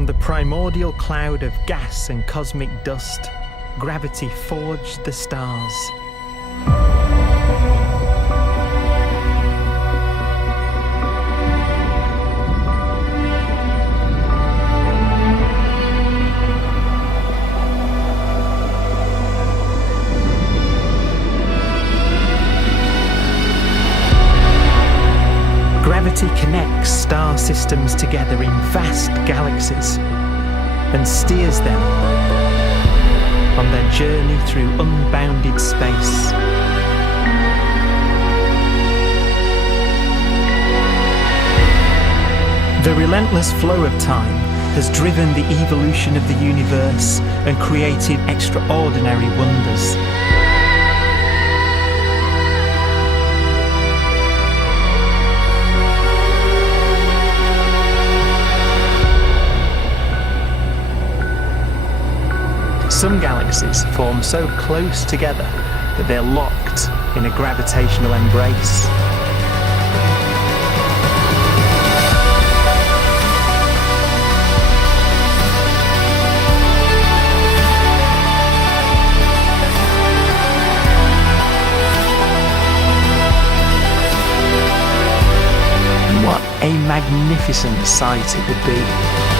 From the primordial cloud of gas and cosmic dust, gravity forged the stars. Gravity connects star systems together in vast galaxies and steers them on their journey through unbounded space. The relentless flow of time has driven the evolution of the universe and created extraordinary wonders. Some galaxies form so close together that they're locked in a gravitational embrace. What a magnificent sight it would be.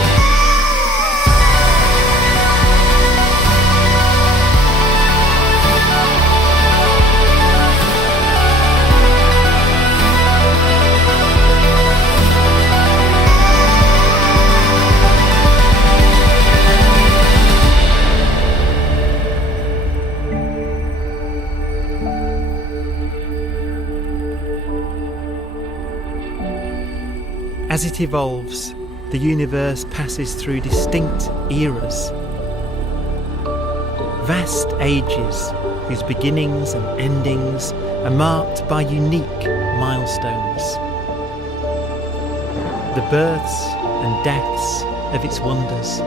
As it evolves, the universe passes through distinct eras. Vast ages whose beginnings and endings are marked by unique milestones. The births and deaths of its wonders.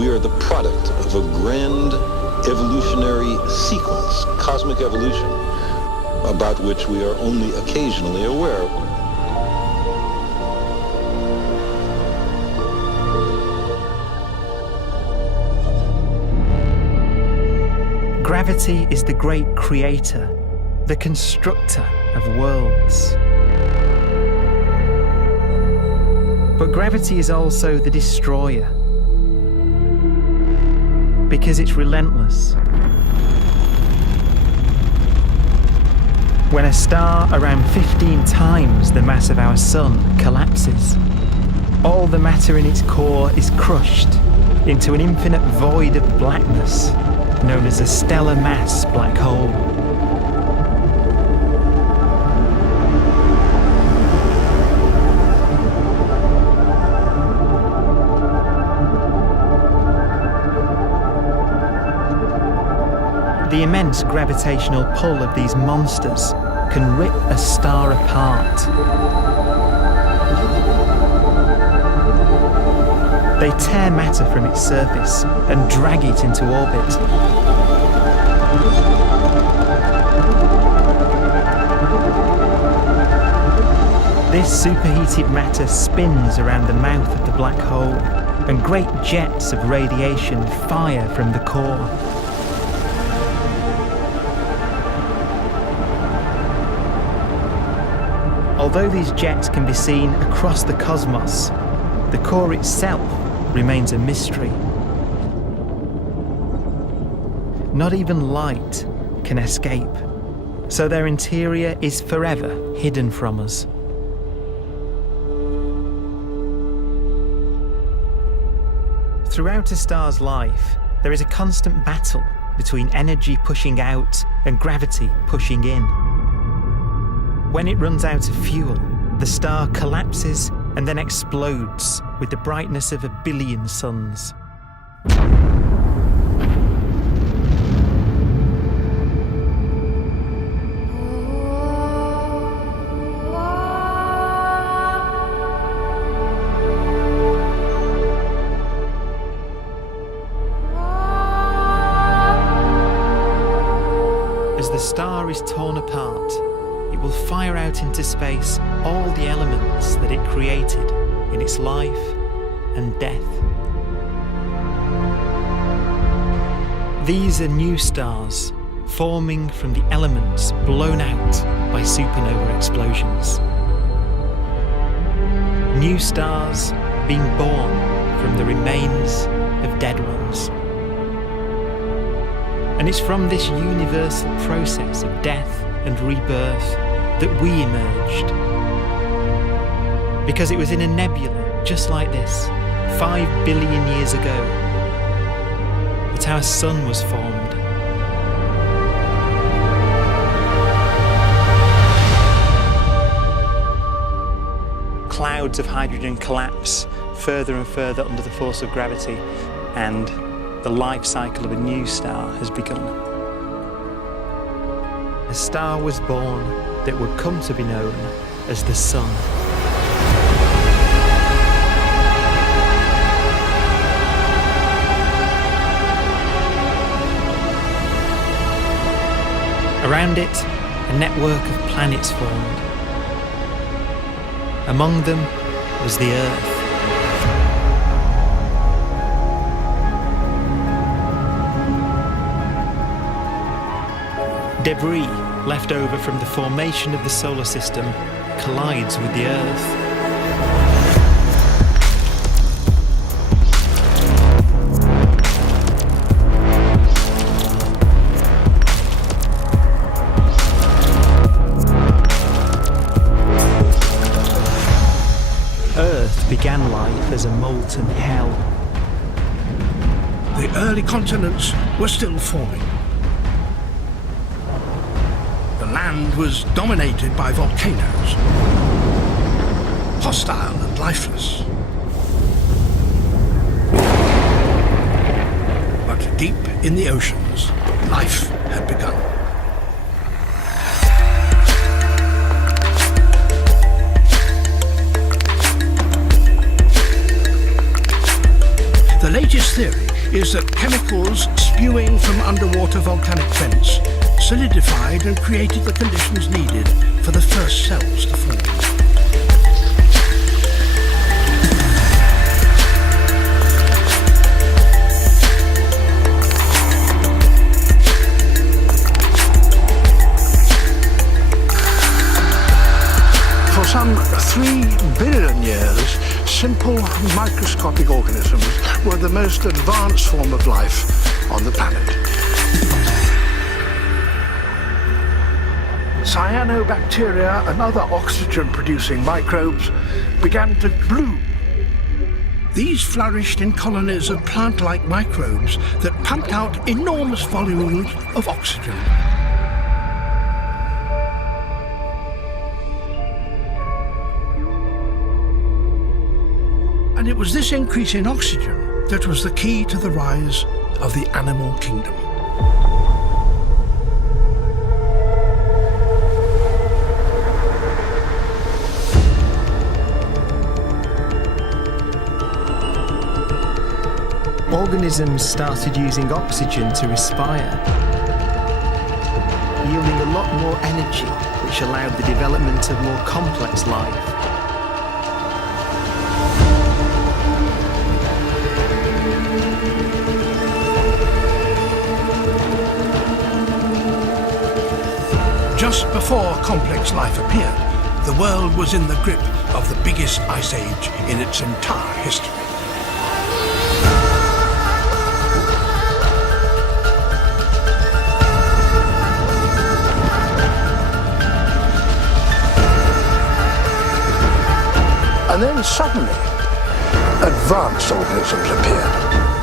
We are the product of a grand evolutionary sequence, cosmic evolution, about which we are only occasionally aware. Gravity is the great creator, the constructor of worlds. But gravity is also the destroyer, because it's relentless. When a star around 15 times the mass of our Sun collapses, all the matter in its core is crushed into an infinite void of blackness known as a stellar mass black hole. The immense gravitational pull of these monsters can rip a star apart. They tear matter from its surface and drag it into orbit. This superheated matter spins around the mouth of the black hole, and great jets of radiation fire from the core. Although these jets can be seen across the cosmos, the core itself remains a mystery. Not even light can escape, so their interior is forever hidden from us. Throughout a star's life, there is a constant battle between energy pushing out and gravity pushing in. When it runs out of fuel, the star collapses and then explodes with the brightness of 1 billion suns. As the star is torn apart, it will fire out into space all the elements that it created in its life and death. These are new stars forming from the elements blown out by supernova explosions. New stars being born from the remains of dead ones. And it's from this universal process of death and rebirth that we emerged. Because it was in a nebula just like this, 5 billion years ago, that our sun was formed. Clouds of hydrogen collapse further and further under the force of gravity, and the life cycle of a new star has begun. A star was born that would come to be known as the Sun. Around it, a network of planets formed. Among them was the Earth. Debris left over from the formation of the solar system collides with the Earth. Earth began life as a molten hell. The early continents were still forming. The land was dominated by volcanoes, hostile and lifeless. But deep in the oceans, life had begun. The latest theory is that chemicals spewing from underwater volcanic vents solidified and created the conditions needed for the first cells to form. For some 3 billion years, simple microscopic organisms were the most advanced form of life on the planet. Cyanobacteria and other oxygen-producing microbes began to bloom. These flourished in colonies of plant-like microbes that pumped out enormous volumes of oxygen. And it was this increase in oxygen that was the key to the rise of the animal kingdom. Organisms started using oxygen to respire, yielding a lot more energy, which allowed the development of more complex life. Just before complex life appeared, the world was in the grip of the biggest ice age in its entire history. And then suddenly, advanced organisms appeared.